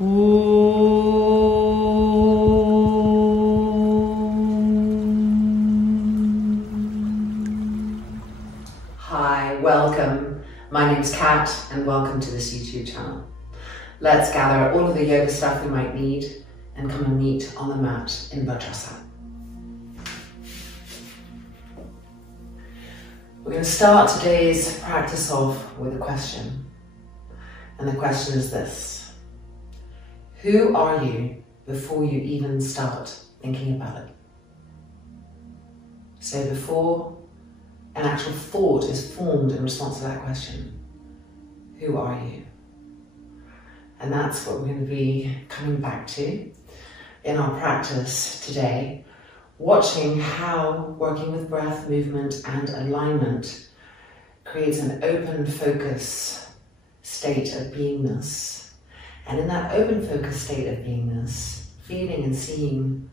Hi, welcome. My name's Kat and welcome to this YouTube channel. Let's gather all of the yoga stuff we might need and come and meet on the mat in Vajrasana. We're going to start today's practice off with a question. And the question is this: who are you before you even start thinking about it? So before an actual thought is formed in response to that question, who are you? And that's what we're going to be coming back to in our practice today, watching how working with breath, movement and alignment creates an open focus state of beingness. And in that open focus state of beingness, feeling and seeing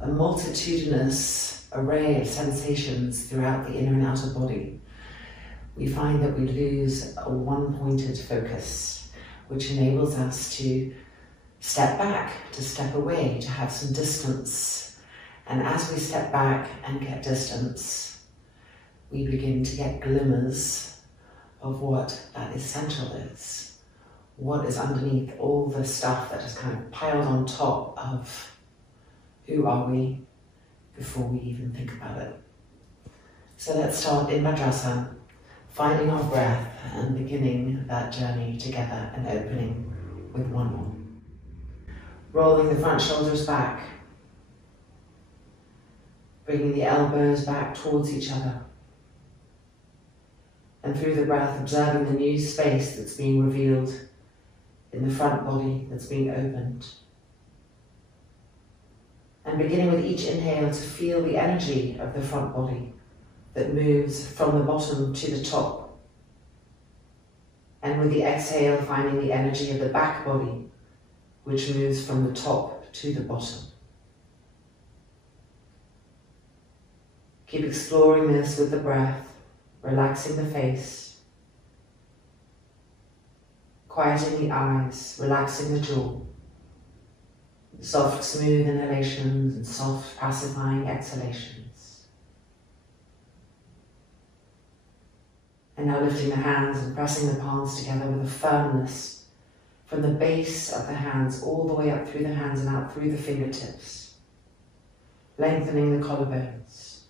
a multitudinous array of sensations throughout the inner and outer body, we find that we lose a one-pointed focus, which enables us to step back, to step away, to have some distance. And as we step back and get distance, we begin to get glimmers of what that essential is. What is underneath all the stuff that is kind of piled on top of who are we before we even think about it. So let's start in Vajrasana, finding our breath and beginning that journey together and opening with one more. Rolling the front shoulders back, bringing the elbows back towards each other. And through the breath, observing the new space that's being revealed in the front body that's being opened. And beginning with each inhale to feel the energy of the front body that moves from the bottom to the top. And with the exhale, finding the energy of the back body, which moves from the top to the bottom. Keep exploring this with the breath, relaxing the face, quieting the eyes, relaxing the jaw. Soft, smooth inhalations and soft, pacifying exhalations. And now lifting the hands and pressing the palms together with a firmness from the base of the hands all the way up through the hands and out through the fingertips. Lengthening the collarbones.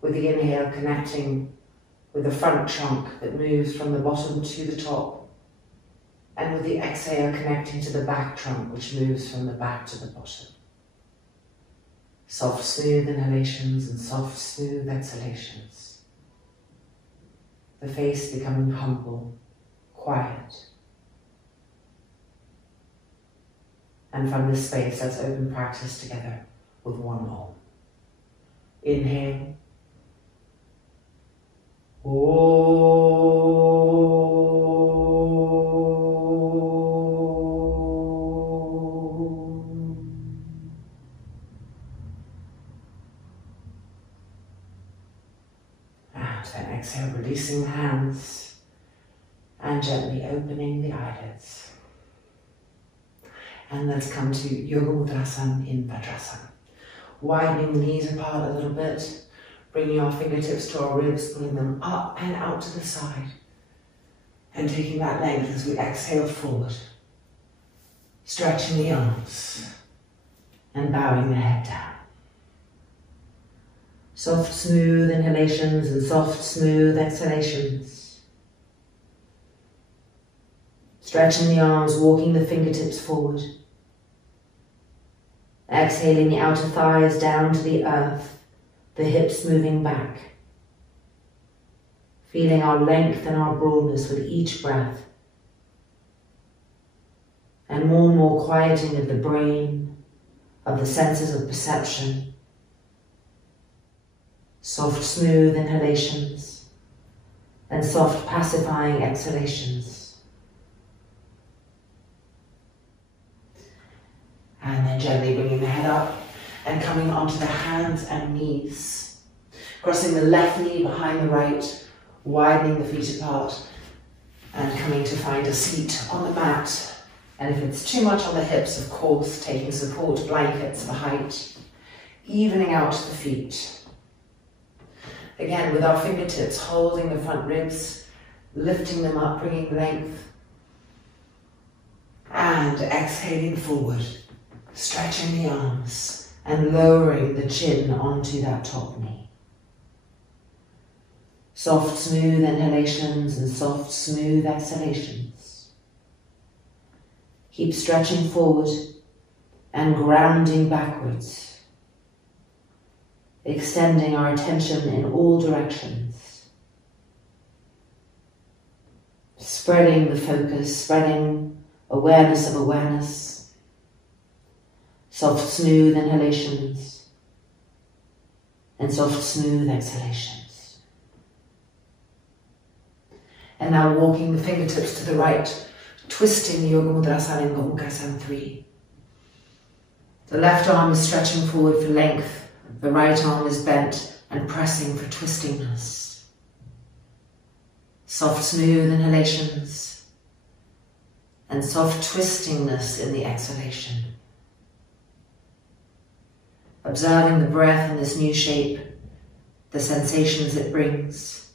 With the inhale connecting with the front trunk that moves from the bottom to the top. And with the exhale connecting to the back trunk, which moves from the back to the bottom. Soft, smooth inhalations and soft, smooth exhalations. The face becoming humble, quiet. And from this space, let's open practice together with one more. Inhale. And exhale, releasing the hands and gently opening the eyelids. And let's come to Yoga Mudrasana in Vajrasana. Widening the knees apart a little bit, bringing our fingertips to our ribs, pulling them up and out to the side. And taking that length as we exhale forward. Stretching the arms and bowing the head down. Soft, smooth inhalations and soft, smooth exhalations. Stretching the arms, walking the fingertips forward. Exhaling the outer thighs down to the earth, the hips moving back. Feeling our length and our broadness with each breath. And more quieting of the brain, of the senses of perception. Soft, smooth inhalations and soft, pacifying exhalations. And then gently bringing the head up and coming onto the hands and knees. Crossing the left knee behind the right, widening the feet apart and coming to find a seat on the mat And if it's too much on the hips, of course, taking support blankets for height, evening out the feet. Again, with our fingertips holding the front ribs, lifting them up, bringing length. And exhaling forward, stretching the arms and lowering the chin onto that top knee. Soft, smooth inhalations and soft, smooth exhalations. Keep stretching forward and grounding backwards. Extending our attention in all directions. Spreading the focus, spreading awareness of awareness. Soft, smooth inhalations and soft, smooth exhalations. And now walking the fingertips to the right, twisting Yoga Mudrasana in Gomukhasana 3. The left arm is stretching forward for length. The right arm is bent and pressing for twistingness. Soft, smooth inhalations and soft twistingness in the exhalation. Observing the breath in this new shape, the sensations it brings.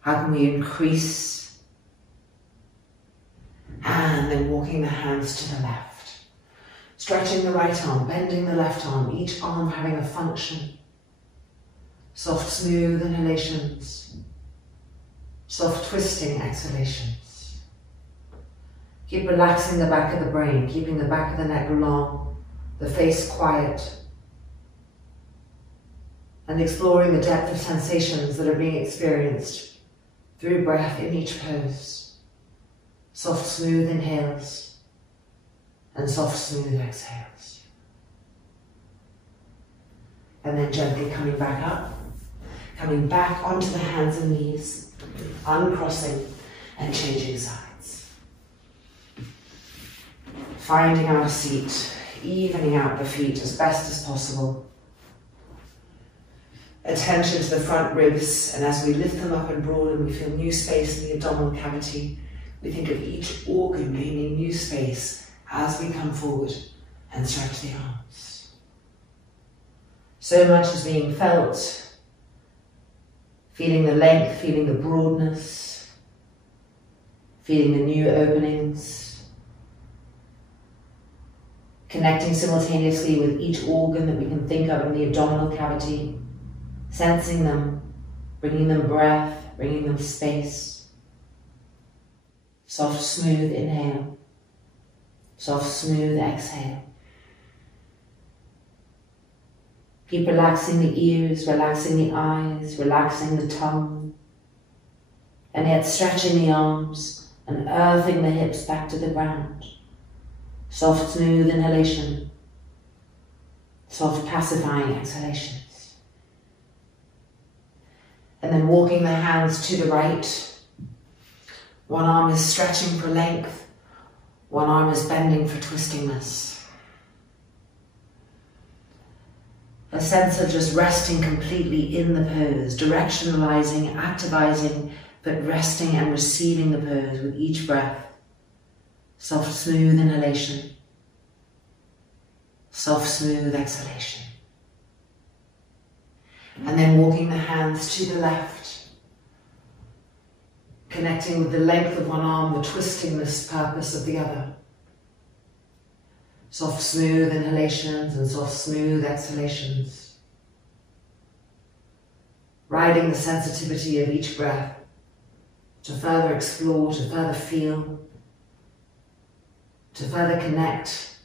How can we increase? And then walking the hands to the left. Stretching the right arm, bending the left arm, each arm having a function. Soft, smooth inhalations. Soft, twisting exhalations. Keep relaxing the back of the brain, keeping the back of the neck long, the face quiet. And exploring the depth of sensations that are being experienced through breath in each pose. Soft, smooth inhales. And soft, smooth exhales. And then gently coming back up, coming back onto the hands and knees, uncrossing and changing sides. Finding our seat, evening out the feet as best as possible. Attention to the front ribs, and as we lift them up and broaden, we feel new space in the abdominal cavity. We think of each organ gaining new space as we come forward and stretch the arms. So much is being felt, feeling the length, feeling the broadness, feeling the new openings, connecting simultaneously with each organ that we can think of in the abdominal cavity, sensing them, bringing them breath, bringing them space. Soft, smooth inhale. Soft, smooth exhale. Keep relaxing the ears, relaxing the eyes, relaxing the tongue, and yet stretching the arms and earthing the hips back to the ground. Soft, smooth inhalation. Soft, pacifying exhalations. And then walking the hands to the right. One arm is stretching for length. One arm is bending for twistingness. A sense of just resting completely in the pose, directionalizing, activizing, but resting and receiving the pose with each breath. Soft, smooth inhalation. Soft, smooth exhalation. And then walking the hands to the left. Connecting with the length of one arm, the twistingness purpose of the other. Soft, smooth inhalations and soft, smooth exhalations. Riding the sensitivity of each breath to further explore, to further feel, to further connect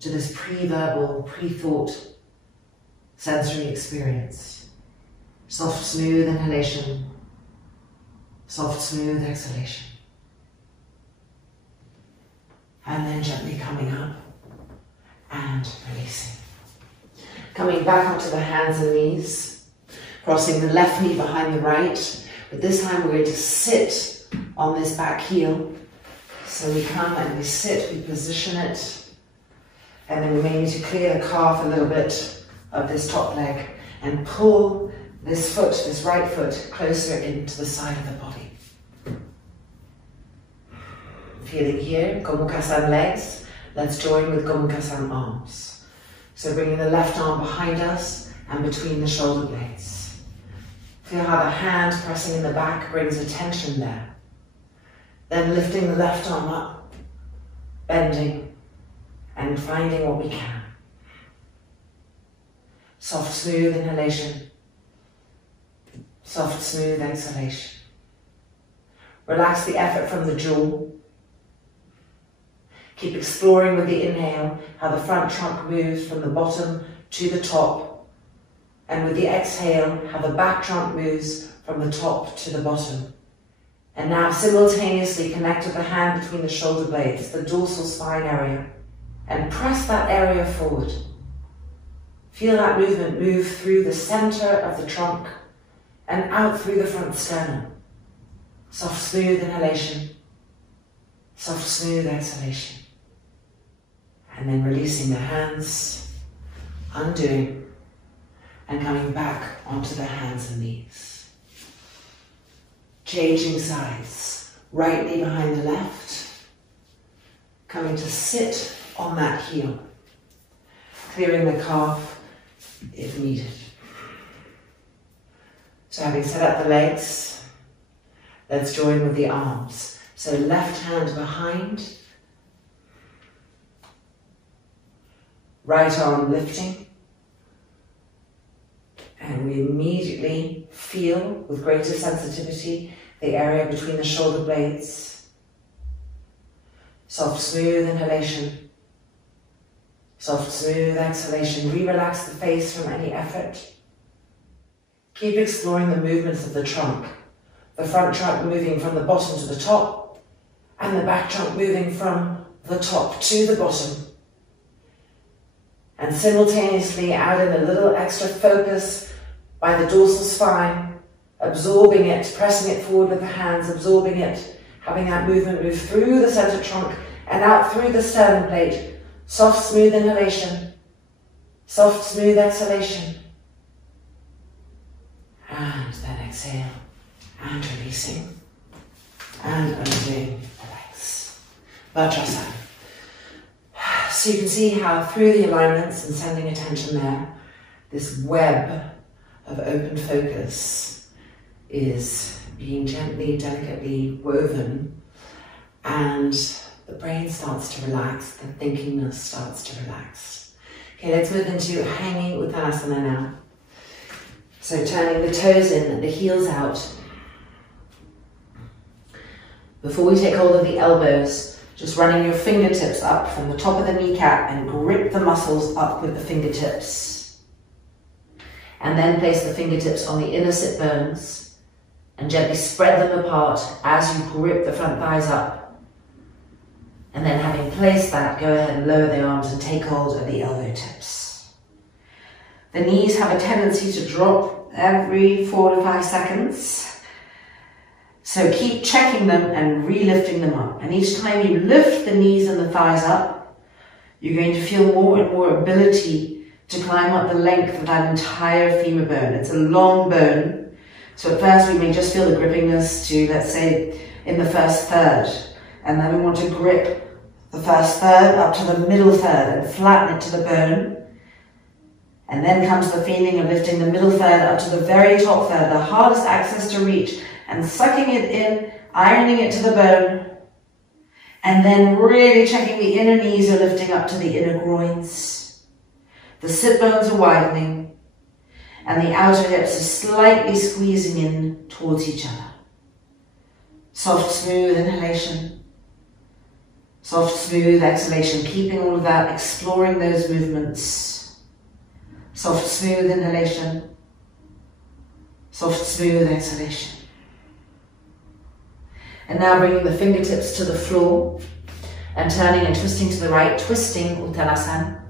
to this pre-verbal, pre-thought sensory experience. Soft, smooth inhalation. Soft, smooth exhalation. And then gently coming up and releasing. Coming back onto the hands and knees, crossing the left knee behind the right, but this time we're going to sit on this back heel. So we come and we sit, we position it, and then we may need to clear the calf a little bit of this top leg and pull this foot, this right foot, closer into the side of the body. Feeling here, Gomukhasana legs. Let's join with Gomukhasana arms. So bringing the left arm behind us and between the shoulder blades. Feel how the hand pressing in the back brings attention there. Then lifting the left arm up, bending and finding what we can. Soft, smooth inhalation. Soft, smooth exhalation. Relax the effort from the jaw. Keep exploring with the inhale how the front trunk moves from the bottom to the top. And with the exhale, how the back trunk moves from the top to the bottom. And now simultaneously connect with the hand between the shoulder blades, the dorsal spine area. And press that area forward. Feel that movement move through the center of the trunk and out through the front sternum. Soft, smooth inhalation. Soft, smooth exhalation. And then releasing the hands, undoing, and coming back onto the hands and knees. Changing sides, right knee behind the left, coming to sit on that heel, clearing the calf if needed. So having set up the legs, let's join with the arms. So left hand behind, right arm lifting, and we immediately feel with greater sensitivity the area between the shoulder blades. Soft, smooth inhalation. Soft, smooth exhalation. Re-relax the face from any effort. Keep exploring the movements of the trunk. The front trunk moving from the bottom to the top, and the back trunk moving from the top to the bottom. And simultaneously add in a little extra focus by the dorsal spine, absorbing it, pressing it forward with the hands, absorbing it, having that movement move through the center trunk and out through the sternum plate. Soft, smooth inhalation, soft, smooth exhalation. And then exhale, and releasing, and undoing the legs. Vajrasana. So you can see how through the alignments and sending attention there, this web of open focus is being gently, delicately woven, and the brain starts to relax, the thinkingness starts to relax. Okay, let's move into hanging Uttanasana now. So turning the toes in and the heels out. Before we take hold of the elbows, just running your fingertips up from the top of the kneecap and grip the muscles up with the fingertips. And then place the fingertips on the inner sit bones and gently spread them apart as you grip the front thighs up. And then having placed that, go ahead and lower the arms and take hold of the elbow tips. The knees have a tendency to drop every 4 to 5 seconds. So keep checking them and re-lifting them up. And each time you lift the knees and the thighs up, you're going to feel more and more ability to climb up the length of that entire femur bone. It's a long bone. So at first we may just feel the grippiness to, let's say, in the first third. And then we want to grip the first third up to the middle third and flatten it to the bone. And then comes the feeling of lifting the middle third up to the very top third, the hardest axis to reach, and sucking it in, ironing it to the bone, and then really checking the inner knees are lifting up to the inner groins. The sit bones are widening, and the outer hips are slightly squeezing in towards each other. Soft, smooth inhalation. Soft, smooth exhalation, keeping all of that, exploring those movements. Soft, smooth inhalation. Soft, smooth exhalation. And now bringing the fingertips to the floor and turning and twisting to the right, twisting Uttanasana.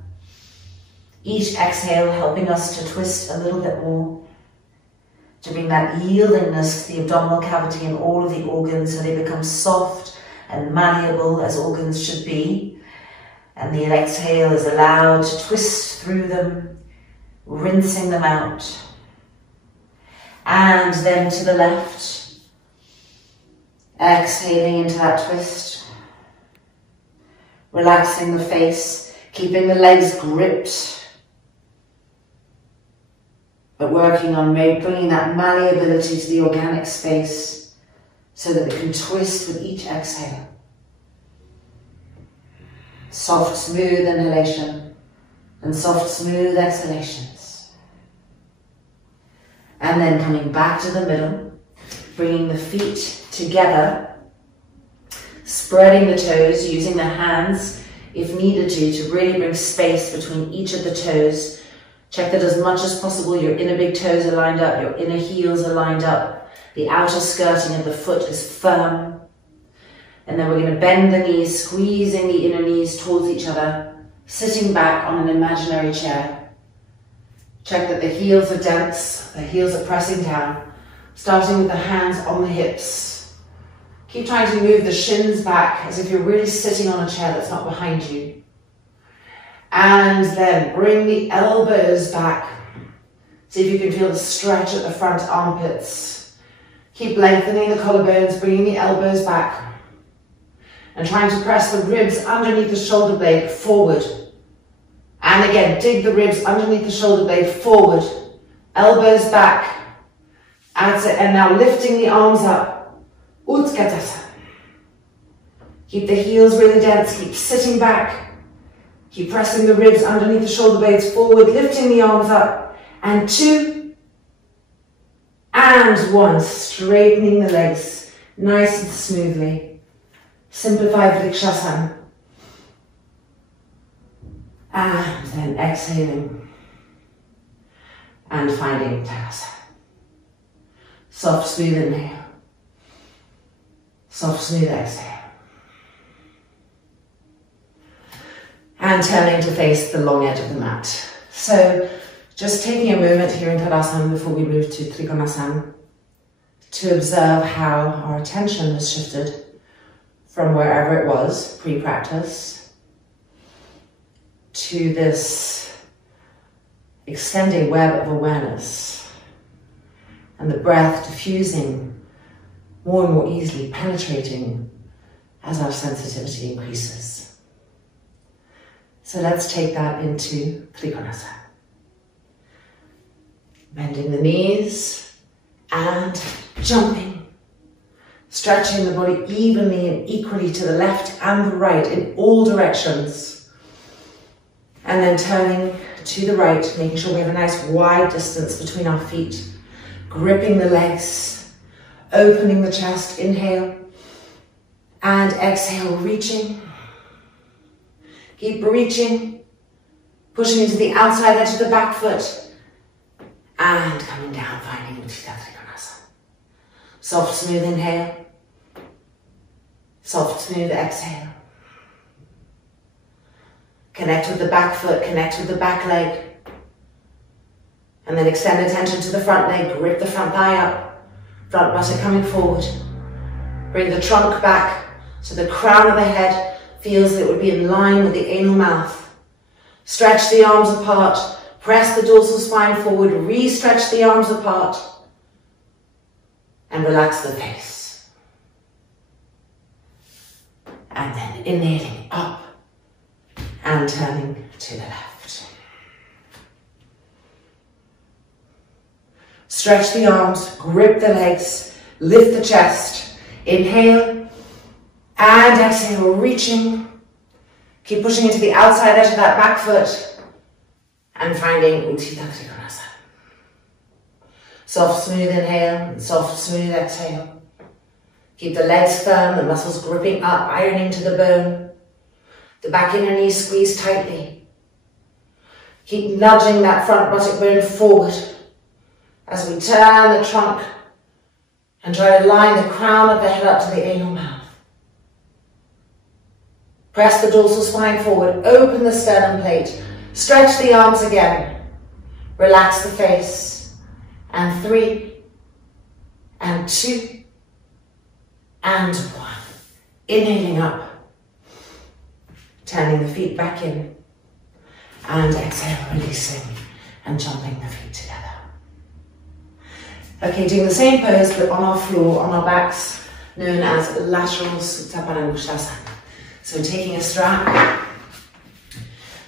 Each exhale helping us to twist a little bit more, to bring that yieldingness to the abdominal cavity and all of the organs so they become soft and malleable as organs should be. And the exhale is allowed to twist through them, rinsing them out. And then to the left, exhaling into that twist. Relaxing the face, keeping the legs gripped, but working on bringing that malleability to the organic space so that it can twist with each exhale. Soft, smooth inhalation and soft, smooth exhalations. And then coming back to the middle, bringing the feet together, spreading the toes, using the hands if needed to really bring space between each of the toes. Check that as much as possible your inner big toes are lined up, your inner heels are lined up, the outer skirting of the foot is firm. And then we're going to bend the knees, squeezing the inner knees towards each other, sitting back on an imaginary chair. Check that the heels are dense, the heels are pressing down, starting with the hands on the hips. Keep trying to move the shins back as if you're really sitting on a chair that's not behind you. And then bring the elbows back. See if you can feel the stretch at the front armpits. Keep lengthening the collarbones, bringing the elbows back. And trying to press the ribs underneath the shoulder blade forward. And again, dig the ribs underneath the shoulder blade forward. Elbows back. That's it. And now lifting the arms up. Utkatasana. Keep the heels really dense. Keep sitting back. Keep pressing the ribs underneath the shoulder blades forward. Lifting the arms up. And 2. And 1. Straightening the legs nice and smoothly. Simplify Vrikshasana. And then exhaling. And finding Tadasana. Soft, smooth inhale. Soft, smooth exhale. And turning to face the long edge of the mat. So just taking a moment here in Tadasana before we move to Trikonasana to observe how our attention has shifted from wherever it was pre-practice to this extending web of awareness and the breath diffusing more and more easily, penetrating as our sensitivity increases. So let's take that into Trikonasana. Bending the knees and jumping. Stretching the body evenly and equally to the left and the right in all directions. And then turning to the right, making sure we have a nice wide distance between our feet. Gripping the legs, opening the chest, inhale. And exhale, reaching. Keep reaching. Pushing into the outside edge of the back foot. And coming down, finding Utthita Trikonasana. Soft, smooth inhale. Soft, smooth exhale. Connect with the back foot, connect with the back leg. And then extend attention to the front leg, grip the front thigh up. Front buttock coming forward. Bring the trunk back so the crown of the head feels that it would be in line with the anal mouth. Stretch the arms apart. Press the dorsal spine forward. Re-stretch the arms apart. And relax the face. And then inhaling up and turning to the left. Stretch the arms, grip the legs, lift the chest. Inhale and exhale, reaching. Keep pushing into the outside edge of that back foot and finding Utthita Trikonasana. Soft, smooth inhale and soft, smooth exhale. Keep the legs firm, the muscles gripping up, ironing to the bone. The back inner knee squeezed tightly. Keep nudging that front buttock bone forward as we turn the trunk and try to line the crown of the head up to the anal mouth. Press the dorsal spine forward, open the sternum plate, stretch the arms again, relax the face, and 3, and 2, and 1. Inhaling up, turning the feet back in, and exhale, releasing, and jumping the feet together. Okay, doing the same pose, but on our floor, on our backs, known as lateral Supta Padangusthasana. So taking a strap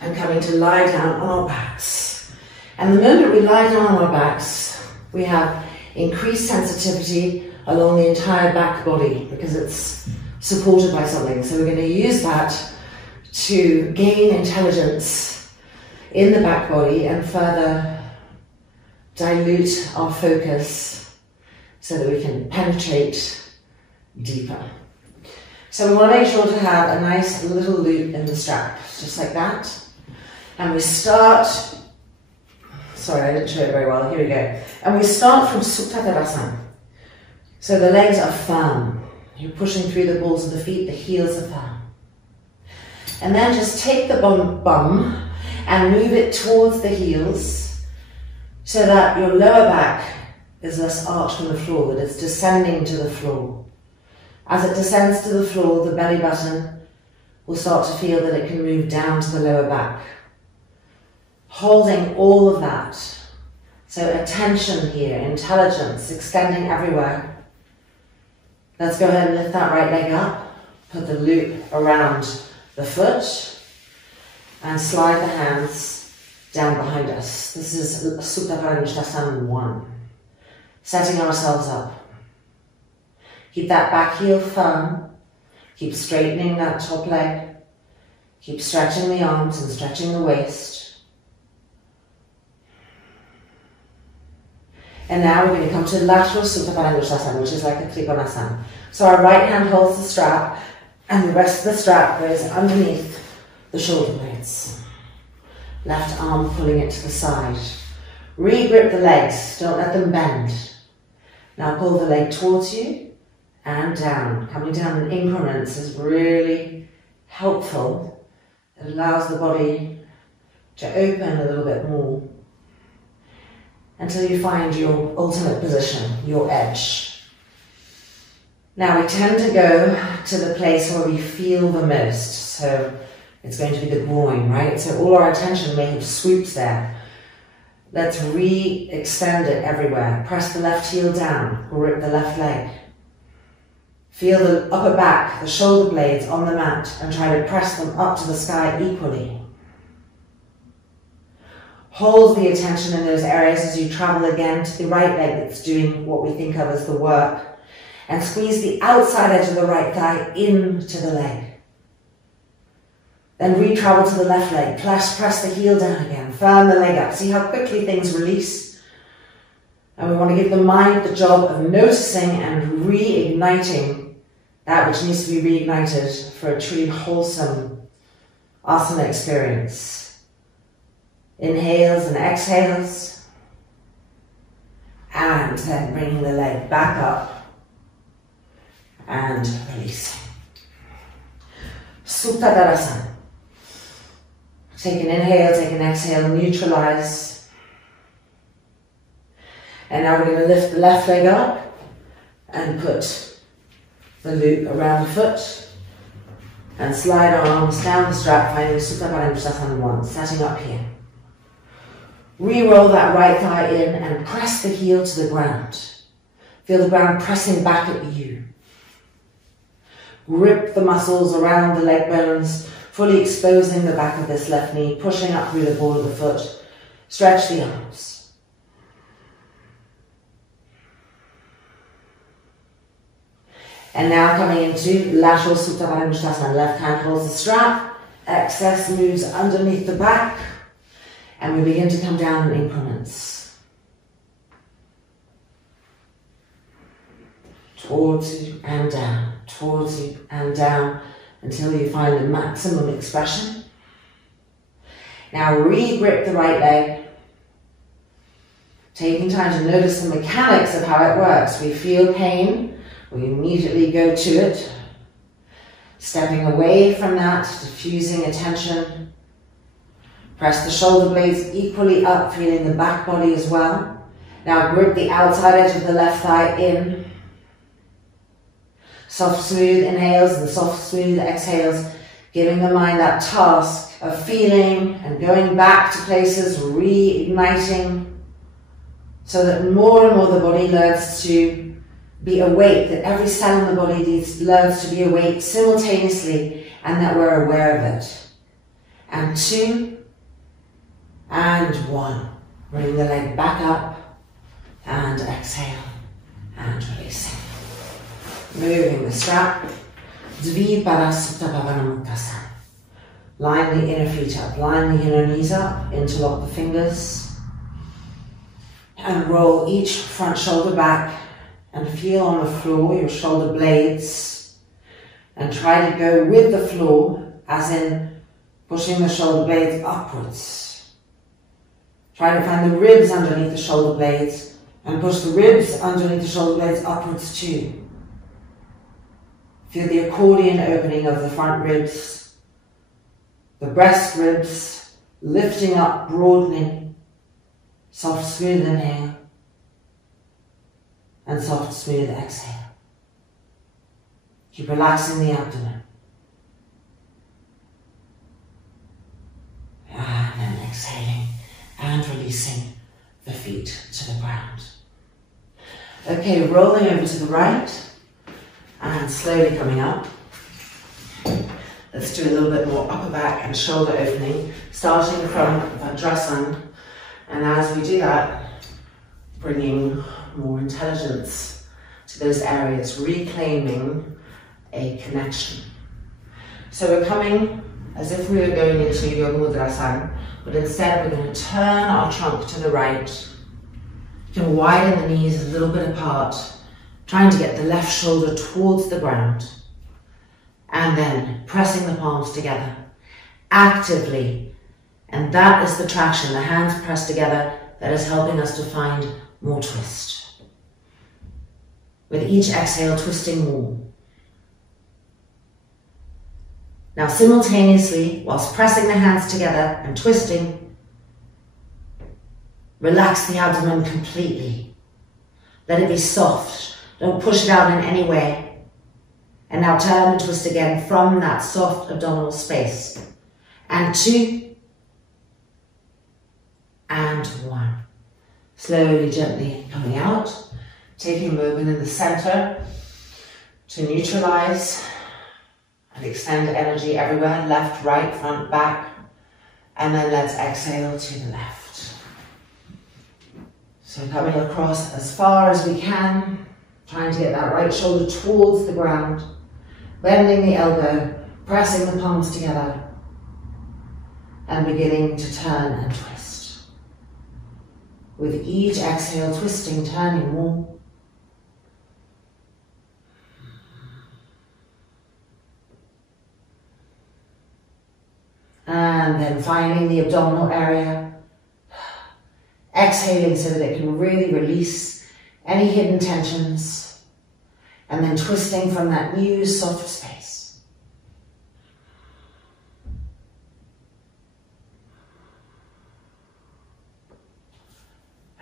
and coming to lie down on our backs. And the moment we lie down on our backs, we have increased sensitivity along the entire back body because it's supported by something. So we're going to use that to gain intelligence in the back body and further dilute our focus so that we can penetrate deeper. So we want to make sure to have a nice little loop in the strap, just like that. And we start, sorry, I didn't show it very well, here we go. And we start from Supta Tadasana. So the legs are firm. You're pushing through the balls of the feet, the heels are firm. And then just take the bum and move it towards the heels so that your lower back is less arched from the floor, that it's descending to the floor. As it descends to the floor, the belly button will start to feel that it can move down to the lower back. Holding all of that. So attention here, intelligence, extending everywhere. Let's go ahead and lift that right leg up. Put the loop around the foot and slide the hands down behind us. This is Supta Paramishtasana 1. Setting ourselves up. Keep that back heel firm. Keep straightening that top leg. Keep stretching the arms and stretching the waist. And now we're going to come to lateral Supta Paramishtasana, which is like a Trikonasana. So our right hand holds the strap and the rest of the strap goes underneath the shoulder blades. Left arm pulling it to the side. Re-grip the legs, don't let them bend. Now pull the leg towards you and down. Coming down in increments is really helpful. It allows the body to open a little bit more until you find your ultimate position, your edge. Now we tend to go to the place where we feel the most. So it's going to be the groin, right? So all our attention may have swooped there. Let's re-extend it everywhere. Press the left heel down, grip the left leg. Feel the upper back, the shoulder blades on the mat and try to press them up to the sky equally. Hold the attention in those areas as you travel again to the right leg that's doing what we think of as the work. And squeeze the outside edge of the right thigh into the leg. Then re-travel to the left leg. Press the heel down again. Firm the leg up. See how quickly things release? And we want to give the mind the job of noticing and reigniting that which needs to be reignited for a truly wholesome asana experience. Inhales and exhales. And then bringing the leg back up and releasing. Supta Tadasana. Take an inhale, take an exhale, neutralize. And now we're going to lift the left leg up and put the loop around the foot and slide our arms down the strap, finding Supta Paramishtasana 1, setting up here. Re-roll that right thigh in and press the heel to the ground. Feel the ground pressing back at you. Grip the muscles around the leg bones, fully exposing the back of this left knee, pushing up through the ball of the foot. Stretch the arms. And now coming into lateral Supta Paramishtasana. Left hand holds the strap, excess moves underneath the back, and we begin to come down in increments. Towards you and down, towards you and down, until you find the maximum expression. Now re-grip the right leg, taking time to notice the mechanics of how it works. We feel pain, we immediately go to it, stepping away from that, diffusing attention. Press the shoulder blades equally up, feeling the back body as well. Now grip the outside edge of the left thigh in. Soft, smooth inhales and soft, smooth exhales, giving the mind that task of feeling and going back to places, reigniting, so that more and more the body learns to be awake, that every cell in the body learns to be awake simultaneously and that we're aware of it. And 2, and 1. Bring the leg back up, and exhale, and releasing. Moving the strap. Dviparasutta Bhavana Muktasana. Line the inner feet up, line the inner knees up, interlock the fingers, and roll each front shoulder back, and feel on the floor your shoulder blades, and try to go with the floor, as in pushing the shoulder blades upwards. Try to find the ribs underneath the shoulder blades, and push the ribs underneath the shoulder blades upwards too. Feel the accordion opening of the front ribs, the breast ribs lifting up, broadening, soft, smooth inhale, and soft, smooth exhale. Keep relaxing the abdomen. And then exhaling and releasing the feet to the ground. Okay, rolling over to the right and slowly coming up. Let's do a little bit more upper back and shoulder opening, starting from Vajrasana. And as we do that, bringing more intelligence to those areas, reclaiming a connection. So we're coming as if we were going into Yoga Mudrasana, but instead we're going to turn our trunk to the right. You can widen the knees a little bit apart, trying to get the left shoulder towards the ground. And then pressing the palms together, actively. And that is the traction, the hands pressed together, that is helping us to find more twist. With each exhale, twisting more. Now simultaneously, whilst pressing the hands together and twisting, relax the abdomen completely. Let it be soft. Don't push it out in any way. And now turn and twist again from that soft abdominal space. And 2, and 1. Slowly, gently coming out, taking a moment in the center to neutralize and extend energy everywhere, left, right, front, back, and then let's exhale to the left. So coming across as far as we can, trying to get that right shoulder towards the ground, bending the elbow, pressing the palms together, and beginning to turn and twist. With each exhale, twisting, turning more. And then finding the abdominal area, exhaling so that it can really release any hidden tensions. And then twisting from that new soft space.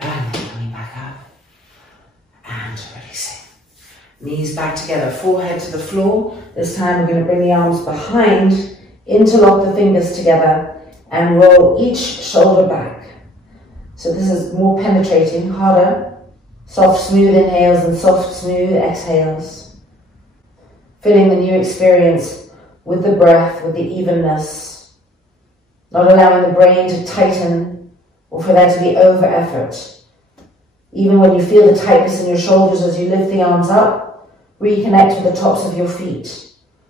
And then coming back up and releasing. Knees back together, forehead to the floor. This time we're going to bring the arms behind, interlock the fingers together, and roll each shoulder back. So this is more penetrating, harder. Soft, smooth inhales and soft, smooth exhales. Filling the new experience with the breath, with the evenness. Not allowing the brain to tighten or for there to be over effort. Even when you feel the tightness in your shoulders as you lift the arms up, reconnect with the tops of your feet,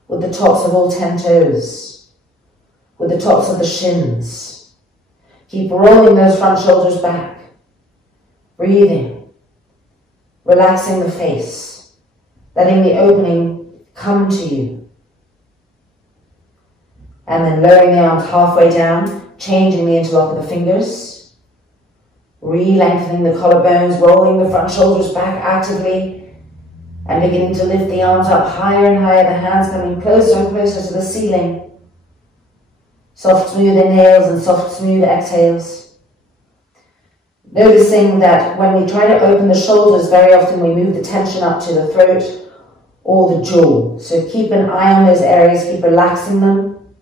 with the tops of all 10 toes, with the tops of the shins. Keep rolling those front shoulders back. Breathing. Relaxing the face, letting the opening come to you. And then lowering the arms halfway down, changing the interlock of the fingers. Re-lengthening the collarbones, rolling the front shoulders back actively, and beginning to lift the arms up higher and higher, the hands coming closer and closer to the ceiling. Soft, smooth inhales and soft, smooth exhales. Noticing that when we try to open the shoulders, very often we move the tension up to the throat or the jaw. So keep an eye on those areas, keep relaxing them.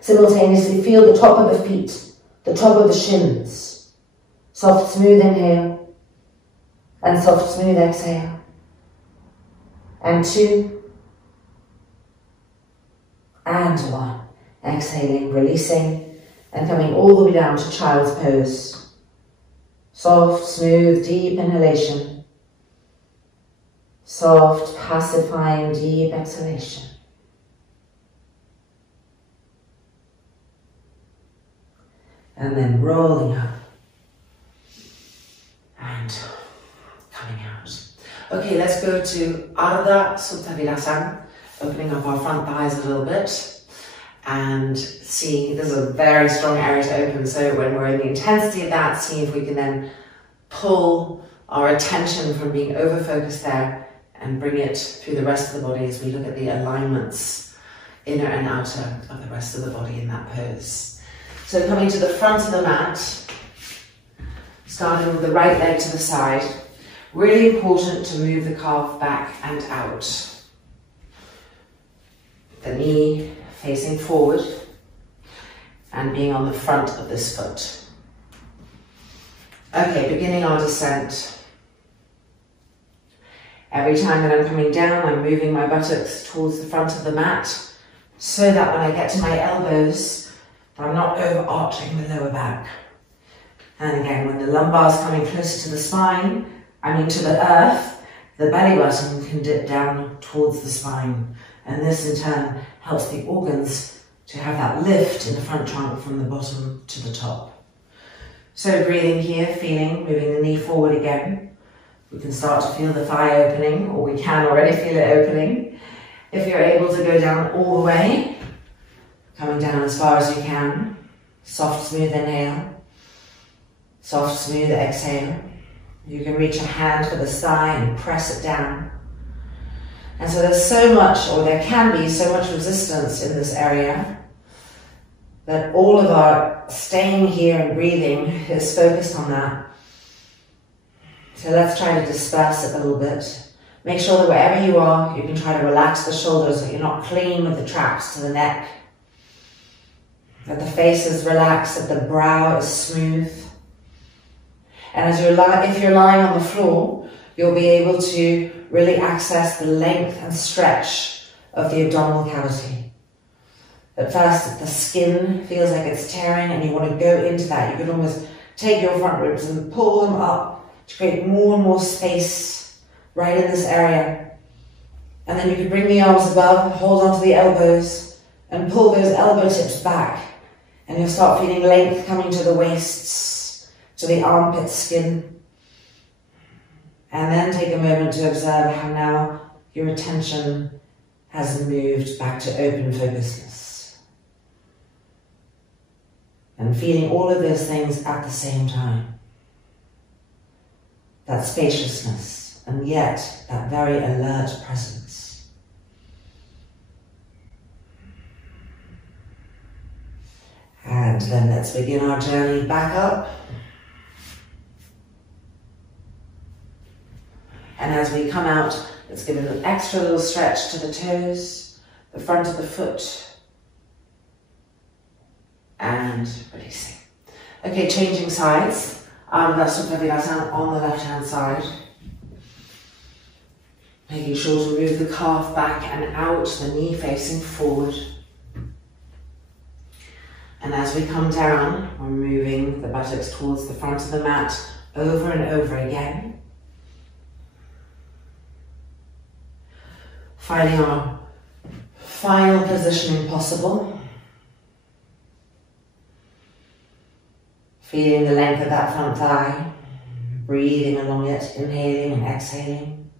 Simultaneously feel the top of the feet, the top of the shins. Soft, smooth inhale and soft, smooth exhale. And 2, and one. Exhaling, releasing, and coming all the way down to child's pose. Soft, smooth, deep inhalation. Soft, pacifying, deep exhalation. And then rolling up and coming out. Okay, let's go to Ardha Supta Vilasana, opening up our front thighs a little bit and see, this is a very strong area to open, so when we're in the intensity of that, see if we can then pull our attention from being over-focused there and bring it through the rest of the body as we look at the alignments, inner and outer, of the rest of the body in that pose. So coming to the front of the mat, starting with the right leg to the side. Really important to move the calf back and out. The knee facing forward and being on the front of this foot. Okay, beginning our descent. Every time that I'm coming down, I'm moving my buttocks towards the front of the mat so that when I get to my elbows, I'm not overarching the lower back. And again, when the lumbar is coming closer to the spine, to the earth, the belly button can dip down towards the spine. And this in turn helps the organs to have that lift in the front trunk from the bottom to the top. So breathing here, feeling, moving the knee forward again. We can start to feel the thigh opening, or we can already feel it opening. If you're able to go down all the way, coming down as far as you can. Soft, smooth inhale. Soft, smooth exhale. You can reach a hand for the thigh and press it down. And so there's so much, or there can be so much resistance in this area that all of our staying here and breathing is focused on that. So let's try to disperse it a little bit. Make sure that wherever you are, you can try to relax the shoulders so you're not clinging with the traps to the neck. That the face is relaxed, that the brow is smooth. And as if you're lying on the floor, you'll be able to really access the length and stretch of the abdominal cavity. At first, the skin feels like it's tearing and you want to go into that. You can almost take your front ribs and pull them up to create more and more space right in this area. And then you can bring the arms above, hold onto the elbows and pull those elbow tips back. And you'll start feeling length coming to the waists, to the armpit skin. And then take a moment to observe how now your attention has moved back to open focusedness. And feeling all of those things at the same time. That spaciousness, and yet that very alert presence. And then let's begin our journey back up. And as we come out, let's give it an extra little stretch to the toes, the front of the foot, and releasing. Okay, changing sides. Ardha Supta Vilasana on the left hand side. Making sure to move the calf back and out, the knee facing forward. And as we come down, we're moving the buttocks towards the front of the mat over and over again. Finding our final positioning possible. Feeling the length of that front thigh. Breathing along it, inhaling and exhaling.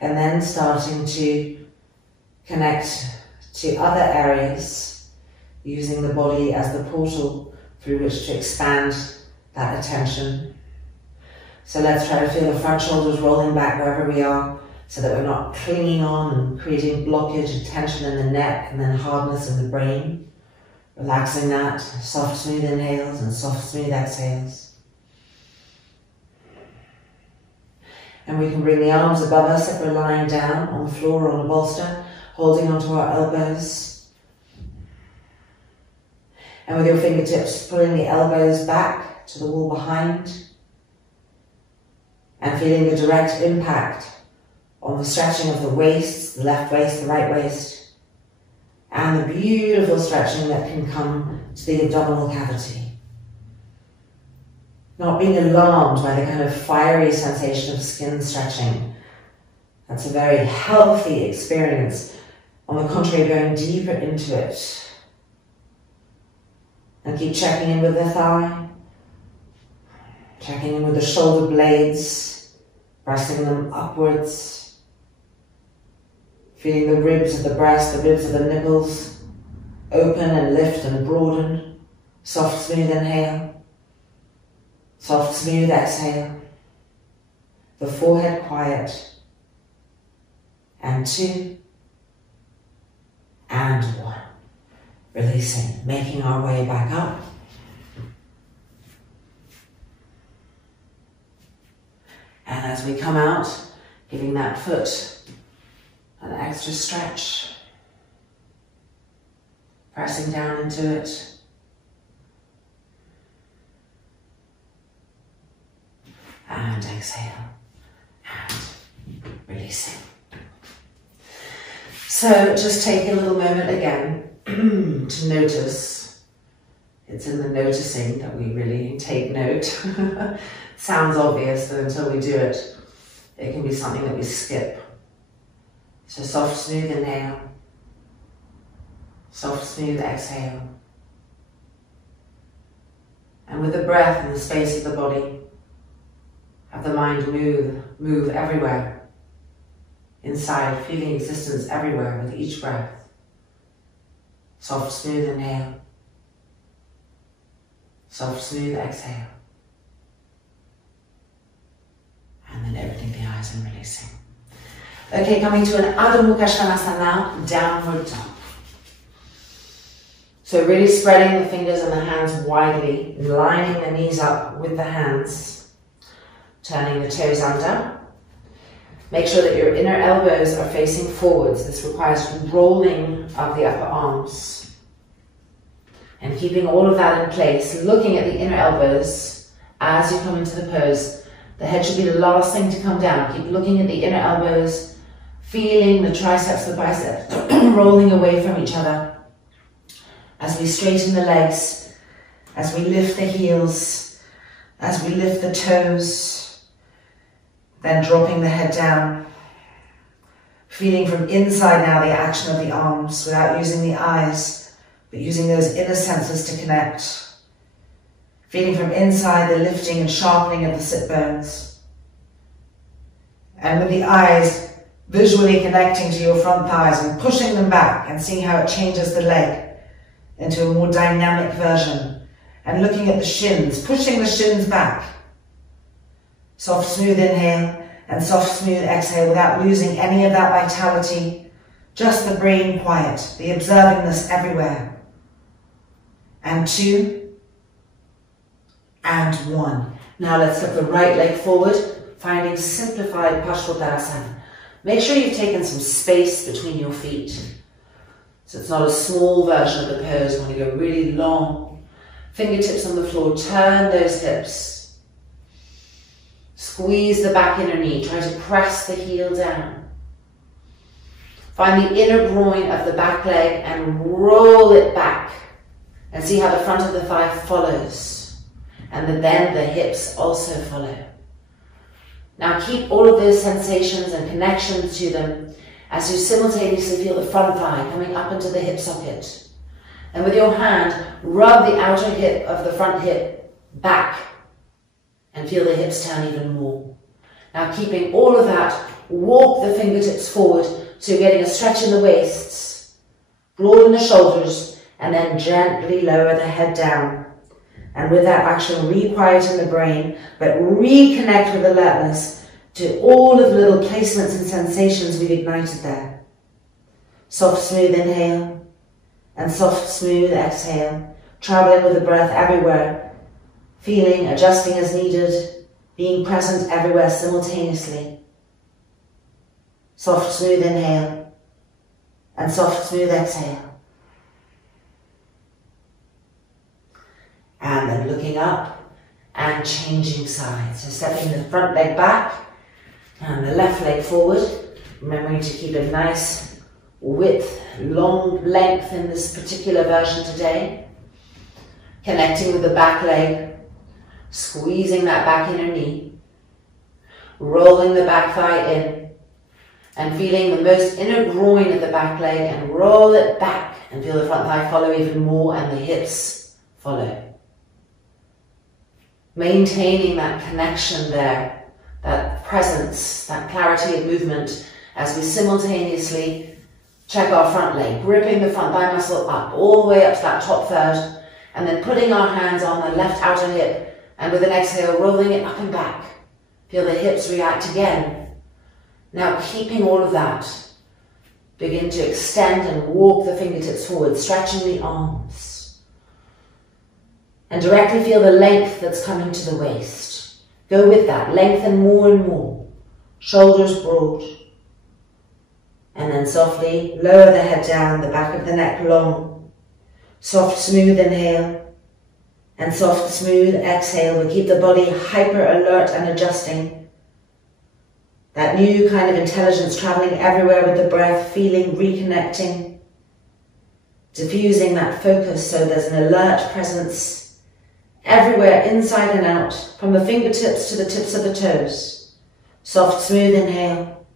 And then starting to connect to other areas, using the body as the portal through which to expand that attention. So let's try to feel the front shoulders rolling back wherever we are, so that we're not clinging on and creating blockage and tension in the neck and then hardness in the brain. Relaxing that, soft, smooth inhales and soft, smooth exhales. And we can bring the arms above us if we're lying down on the floor or on a bolster, holding onto our elbows. And with your fingertips, pulling the elbows back to the wall behind. and feeling the direct impact on the stretching of the waist, the left waist, the right waist, and the beautiful stretching that can come to the abdominal cavity. Not being alarmed by the kind of fiery sensation of skin stretching. That's a very healthy experience. On the contrary, going deeper into it. And keep checking in with the thigh. Checking in with the shoulder blades. Pressing them upwards. Feeling the ribs of the breast, the ribs of the nipples. Open and lift and broaden. Soft, smooth inhale. Soft, smooth exhale. The forehead quiet. And 2. And 1. Releasing, making our way back up. And as we come out, giving that foot an extra stretch. Pressing down into it. And exhale, and releasing. So just take a little moment again to notice. It's in the noticing that we really take note. Sounds obvious, but until we do it, it can be something that we skip. So soft, smooth inhale. Soft, smooth exhale. And with the breath and the space of the body, have the mind move everywhere, inside, feeling existence everywhere with each breath. Soft, smooth inhale. Soft, smooth exhale. And then opening the eyes and releasing. Okay, coming to an Ardha Mukha Svanasana now, downward dog. So really spreading the fingers and the hands widely, lining the knees up with the hands. Turning the toes under. Make sure that your inner elbows are facing forwards. This requires rolling of the upper arms. And keeping all of that in place, looking at the inner elbows as you come into the pose. The head should be the last thing to come down. Keep looking at the inner elbows, feeling the triceps, the biceps, rolling away from each other. As we straighten the legs, as we lift the heels, as we lift the toes, then dropping the head down, feeling from inside now the action of the arms without using the eyes, but using those inner senses to connect. Feeling from inside the lifting and sharpening of the sit bones. And with the eyes, visually connecting to your front thighs and pushing them back and seeing how it changes the leg into a more dynamic version. And looking at the shins, pushing the shins back. Soft, smooth inhale and soft, smooth exhale without losing any of that vitality. Just the brain quiet, the observingness everywhere. And 2. And 1. Now let's flip the right leg forward, finding simplified Paschimottanasana. Make sure you've taken some space between your feet. So it's not a small version of the pose. You want to go really long. Fingertips on the floor, turn those hips. Squeeze the back inner knee, try to press the heel down. Find the inner groin of the back leg and roll it back. And see how the front of the thigh follows. And then the hips also follow. Now keep all of those sensations and connections to them as you simultaneously feel the front thigh coming up into the hip socket. And with your hand, rub the outer hip of the front hip back. And feel the hips turn even more. Now keeping all of that, walk the fingertips forward so you're getting a stretch in the waists. Broaden the shoulders and then gently lower the head down. And with that action, re-quieten the brain, but reconnect with alertness to all of the little placements and sensations we've ignited there. Soft, smooth inhale and soft, smooth exhale. Traveling with the breath everywhere. Feeling, adjusting as needed, being present everywhere simultaneously. Soft, smooth inhale and soft, smooth exhale. And then looking up and changing sides. So stepping the front leg back and the left leg forward, remembering to keep a nice width, long length in this particular version today. Connecting with the back leg, squeezing that back inner knee, rolling the back thigh in, and feeling the most inner groin of the back leg, and roll it back and feel the front thigh follow even more and the hips follow. Maintaining that connection there, that presence, that clarity of movement as we simultaneously check our front leg, gripping the front thigh muscle up, all the way up to that top third, and then putting our hands on the left outer hip, and with an exhale, rolling it up and back. Feel the hips react again. Now keeping all of that, begin to extend and walk the fingertips forward, stretching the arms. And directly feel the length that's coming to the waist. Go with that, lengthen more and more. Shoulders broad. And then softly lower the head down, the back of the neck long. Soft, smooth inhale. And soft, smooth exhale. We keep the body hyper alert and adjusting. That new kind of intelligence traveling everywhere with the breath, feeling, reconnecting. Diffusing that focus so there's an alert presence everywhere, inside and out, from the fingertips to the tips of the toes. Soft, smooth inhale.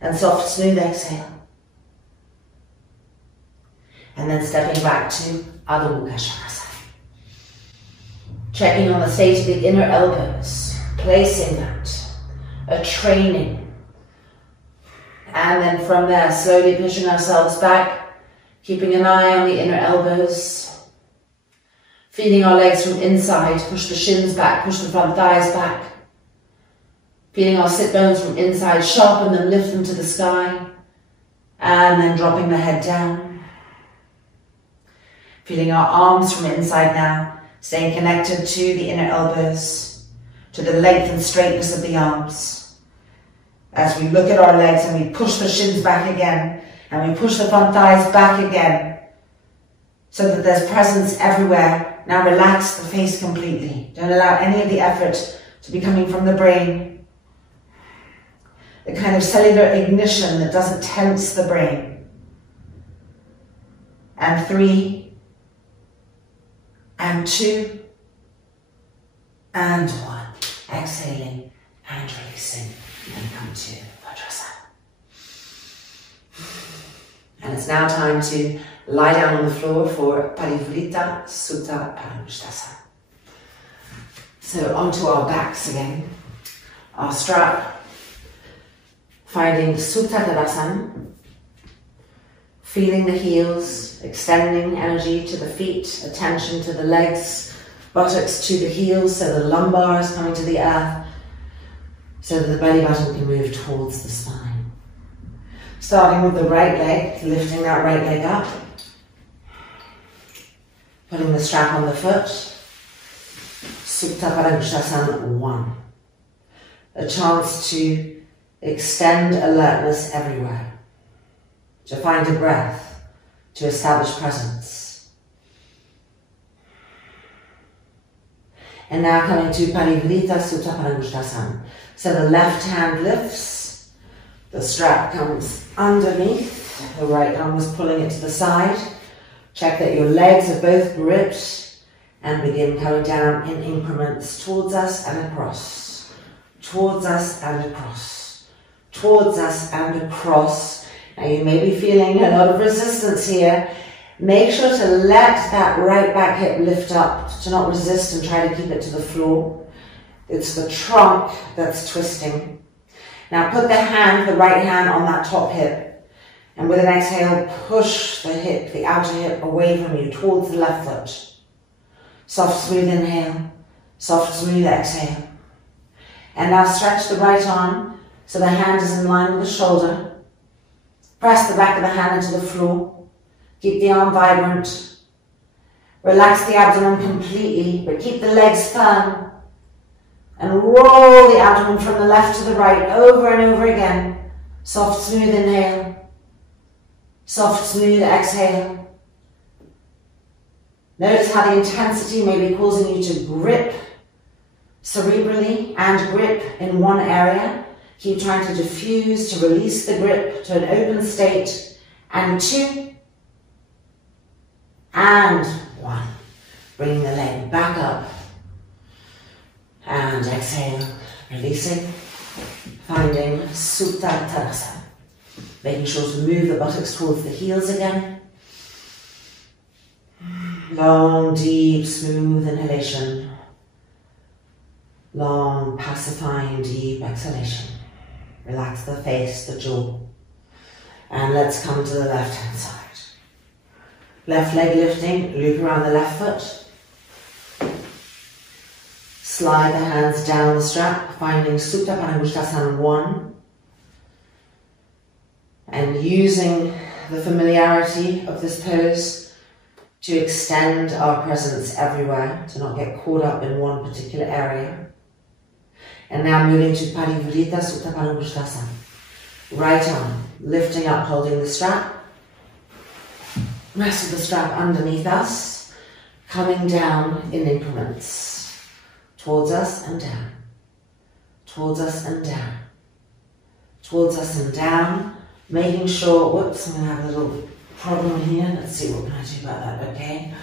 And soft, smooth exhale. And then stepping back to Ardha Mukha Svanasana. Checking on the state of the inner elbows, placing that, a training. And then from there, slowly pushing ourselves back, keeping an eye on the inner elbows. Feeling our legs from inside, push the shins back, push the front thighs back. Feeling our sit bones from inside, sharpen them, lift them to the sky. And then dropping the head down. Feeling our arms from inside now, staying connected to the inner elbows, to the length and straightness of the arms. As we look at our legs and we push the shins back again, and we push the front thighs back again, so that there's presence everywhere. Now relax the face completely. Don't allow any of the effort to be coming from the brain. The kind of cellular ignition that doesn't tense the brain. And 3, and 2, and 1. Exhaling and releasing, and come to Vajrasana. And it's now time to lie down on the floor for Parivrita Sutta Paramishtasana. So onto our backs again. Our strap, finding Sutta Tadasana. Feeling the heels, extending energy to the feet, attention to the legs, buttocks to the heels, so the lumbar is coming to the earth, so that the belly button can move towards the spine. Starting with the right leg, lifting that right leg up, putting the strap on the foot, Supta Paramishtasana 1. A chance to extend alertness everywhere. To find a breath, to establish presence. And now coming to Parivrita Sutta Paramishtasana. So the left hand lifts, the strap comes underneath, the right arm is pulling it to the side. Check that your legs are both gripped and begin coming down in increments towards us and across. Towards us and across. Towards us and across. Now you may be feeling a lot of resistance here. Make sure to let that right back hip lift up, to not resist and try to keep it to the floor. It's the trunk that's twisting. Now put the right hand on that top hip, and with an exhale, push the hip, the outer hip, away from you towards the left foot. Soft, smooth inhale, soft, smooth exhale. And now stretch the right arm so the hand is in line with the shoulder. Press the back of the hand into the floor. Keep the arm vibrant. Relax the abdomen completely, but keep the legs firm. And roll the abdomen from the left to the right, over and over again. Soft, smooth inhale. Soft, smooth exhale. Notice how the intensity may be causing you to grip cerebrally and grip in one area. Keep trying to diffuse, to release the grip to an open state. And 2. And 1. Bringing the leg back up. And exhale, releasing. Finding Supta Tadasana. Making sure to move the buttocks towards the heels again. Long, deep, smooth inhalation. Long, pacifying, deep exhalation. Relax the face, the jaw. And let's come to the left-hand side. Left leg lifting, loop around the left foot. Slide the hands down the strap, finding Supta Padangusthasana 1. And using the familiarity of this pose to extend our presence everywhere, to not get caught up in one particular area. And now moving to Parivrita Supta Padangusthasana. Right arm, lifting up, holding the strap. Rest of the strap underneath us, coming down in increments. Towards us and down. Towards us and down. Towards us and down. Making sure, whoops, I'm going to have a little problem here. Let's see what can I do about that, okay?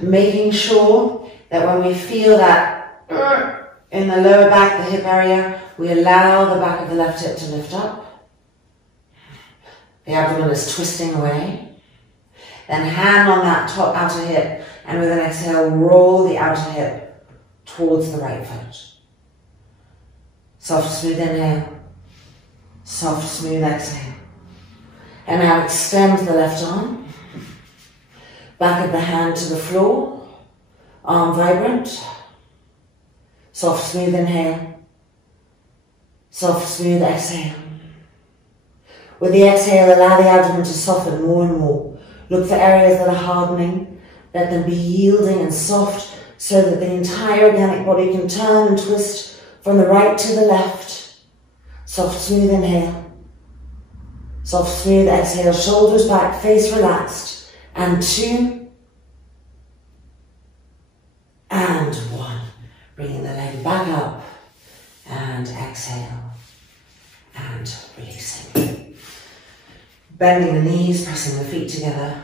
Making sure that when we feel that in the lower back, the hip area, we allow the back of the left hip to lift up. The abdomen is twisting away. Then hand on that top outer hip, and with an exhale, roll the outer hip towards the right foot. Soft, smooth inhale. Soft, smooth exhale. And now extend the left arm. Back of the hand to the floor. Arm vibrant. Soft, smooth inhale. Soft, smooth exhale. With the exhale, allow the abdomen to soften more and more. Look for areas that are hardening. Let them be yielding and soft so that the entire organic body can turn and twist from the right to the left. Soft, smooth inhale. Soft, smooth exhale. Shoulders back, face relaxed. And 2. And 1. Bringing the leg back up. And exhale. And releasing. Bending the knees, pressing the feet together.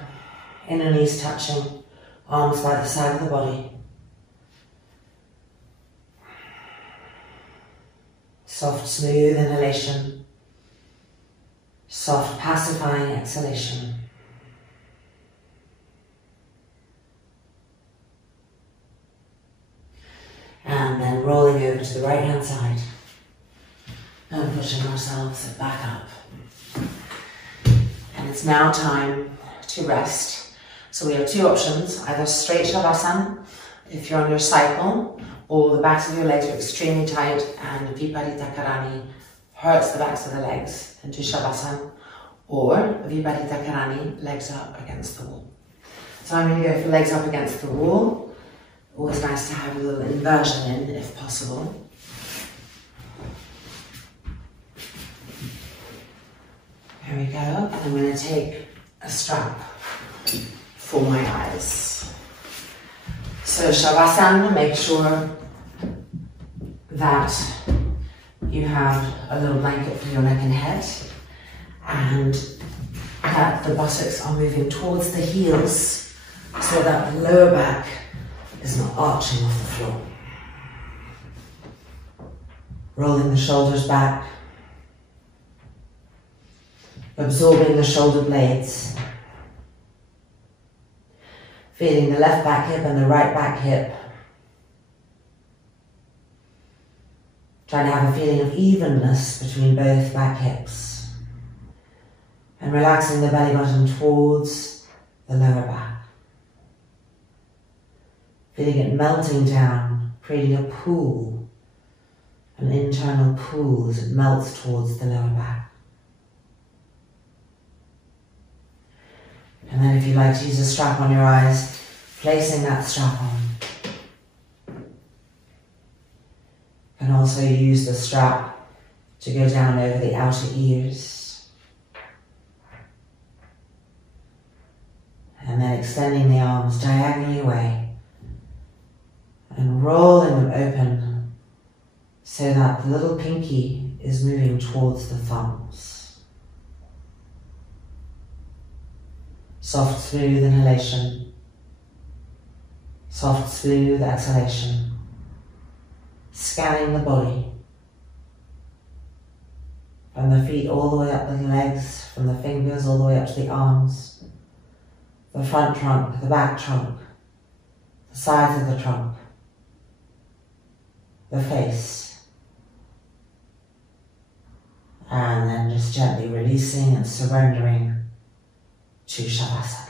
Inner knees touching. Arms by the side of the body. Soft, smooth inhalation. Soft, pacifying exhalation. And then rolling over to the right hand side. And pushing ourselves back up. And it's now time to rest. So we have 2 options, either straight Shavasana, if you're on your cycle, or the backs of your legs are extremely tight and Viparita Karani hurts the backs of the legs into Shavasana, or Viparita Karani, legs up against the wall. So I'm going to go for legs up against the wall. Always nice to have a little inversion in, if possible. There we go, and I'm going to take a strap for my eyes. So Shavasana, make sure that you have a little blanket for your neck and head, and that the buttocks are moving towards the heels so that the lower back is not arching off the floor. Rolling the shoulders back, absorbing the shoulder blades, feeling the left back hip and the right back hip. Trying to have a feeling of evenness between both back hips. And relaxing the belly button towards the lower back. Feeling it melting down, creating a pool, an internal pool as it melts towards the lower back. And then if you like to use a strap on your eyes, placing that strap on. You can also use the strap to go down over the outer ears. And then extending the arms diagonally away and rolling them open so that the little pinky is moving towards the thumbs. Soft, smooth inhalation, soft, smooth exhalation, scanning the body. From the feet all the way up the legs, from the fingers all the way up to the arms, the front trunk, the back trunk, the sides of the trunk, the face. And then just gently releasing and surrendering to Shavasana.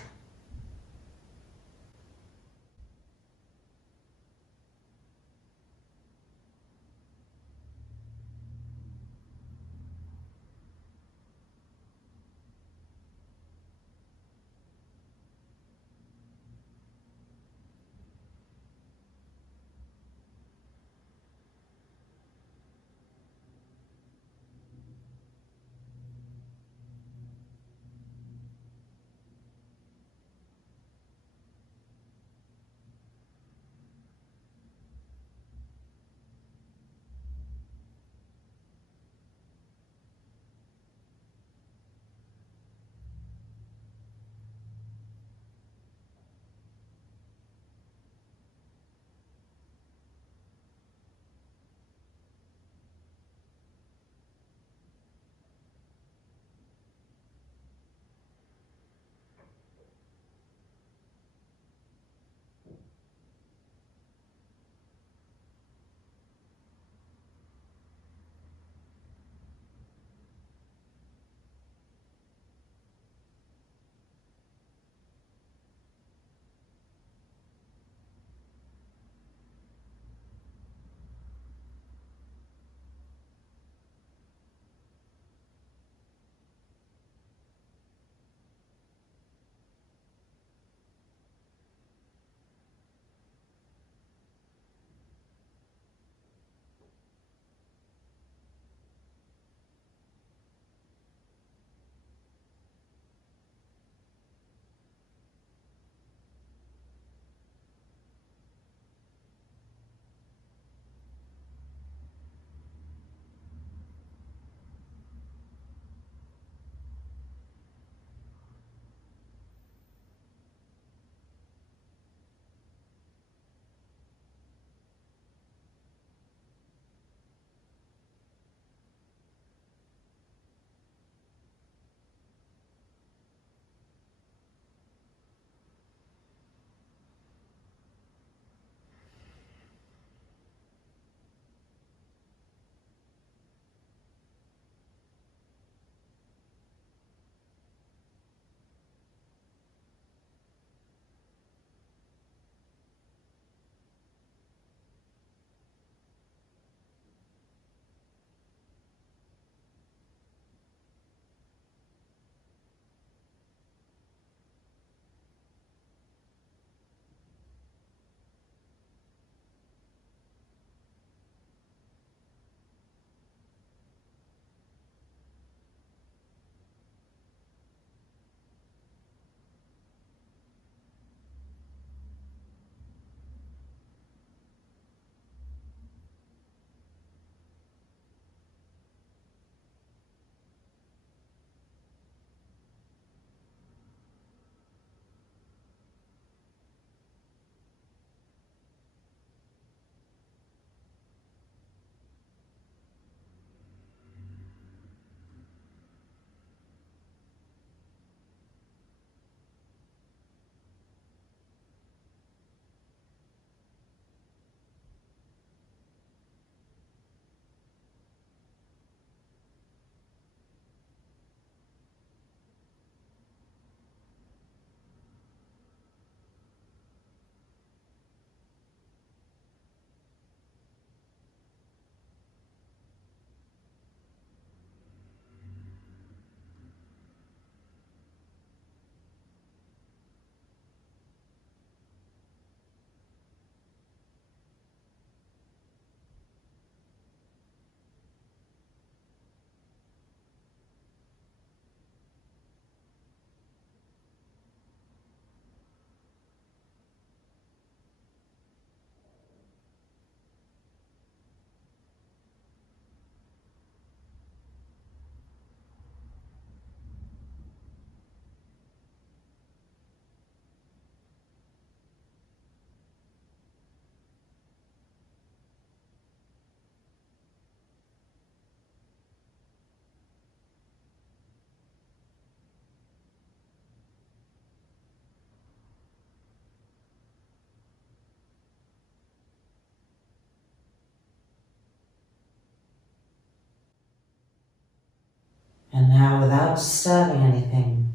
And now, without disturbing anything,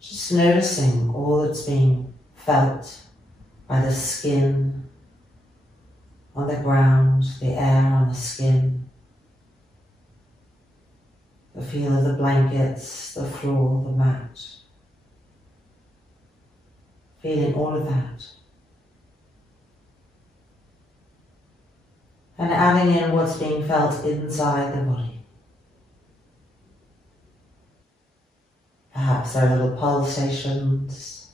just noticing all that's being felt by the skin on the ground, the air on the skin, the feel of the blankets, the floor, the mat. Feeling all of that. And adding in what's being felt inside the body. Perhaps there are little pulsations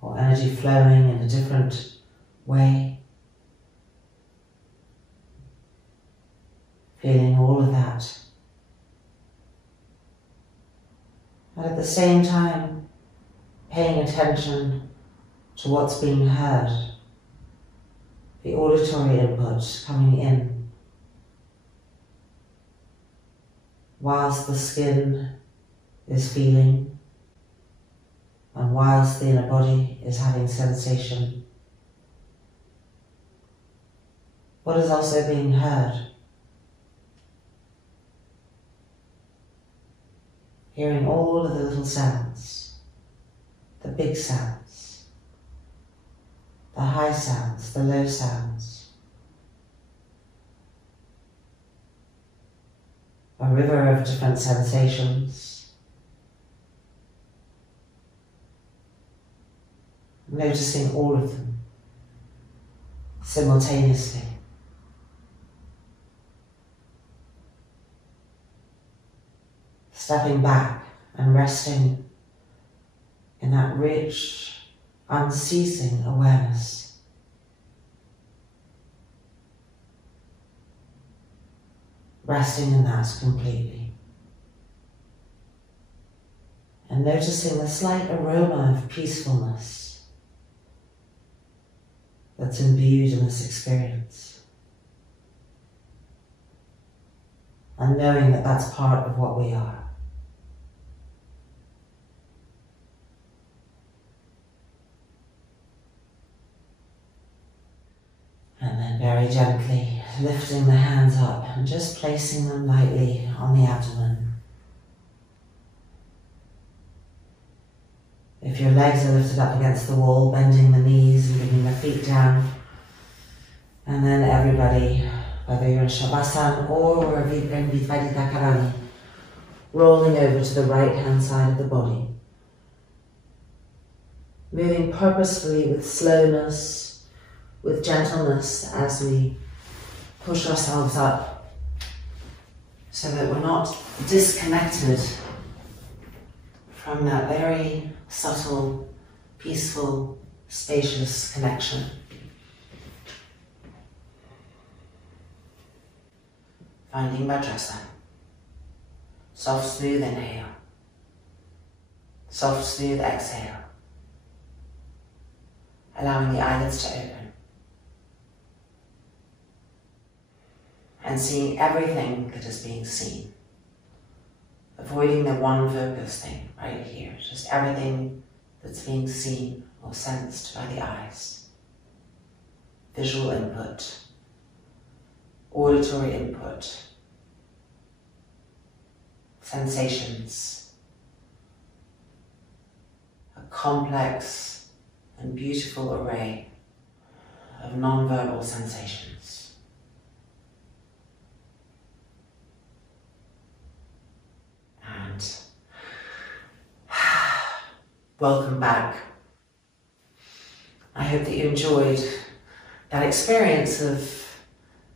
or energy flowing in a different way. Feeling all of that. And at the same time, paying attention to what's being heard, the auditory input coming in, whilst the skin is feeling, and whilst the inner body is having sensation. What is also being heard? Hearing all of the little sounds, the big sounds, the high sounds, the low sounds. A river of different sensations. Noticing all of them simultaneously. Stepping back and resting in that rich, unceasing awareness. Resting in that completely. And noticing the slight aroma of peacefulness that's imbued in this experience. And knowing that that's part of what we are. And then very gently lifting the hands up and just placing them lightly on the abdomen. If your legs are lifted up against the wall, bending the knees and bringing the feet down. And then everybody, whether you're in Shavasana or in Viparita Karani, rolling over to the right hand side of the body. Moving purposefully with slowness, with gentleness as we push ourselves up so that we're not disconnected from that very subtle, peaceful, spacious connection. Finding Vajrasana. Soft, smooth inhale. Soft, smooth exhale. Allowing the eyelids to open. And seeing everything that is being seen. Avoiding the one focus thing right here. Just everything that's being seen or sensed by the eyes. Visual input. Auditory input. Sensations. A complex and beautiful array of non-verbal sensations. And welcome back. I hope that you enjoyed that experience of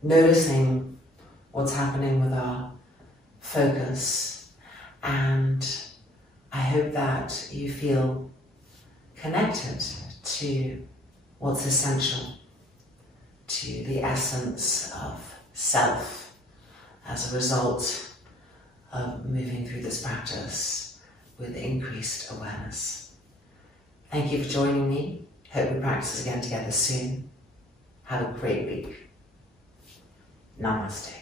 noticing what's happening with our focus, and I hope that you feel connected to what's essential, to the essence of self as a result of moving through this practice with increased awareness. Thank you for joining me. Hope we practice again together soon. Have a great week. Namaste.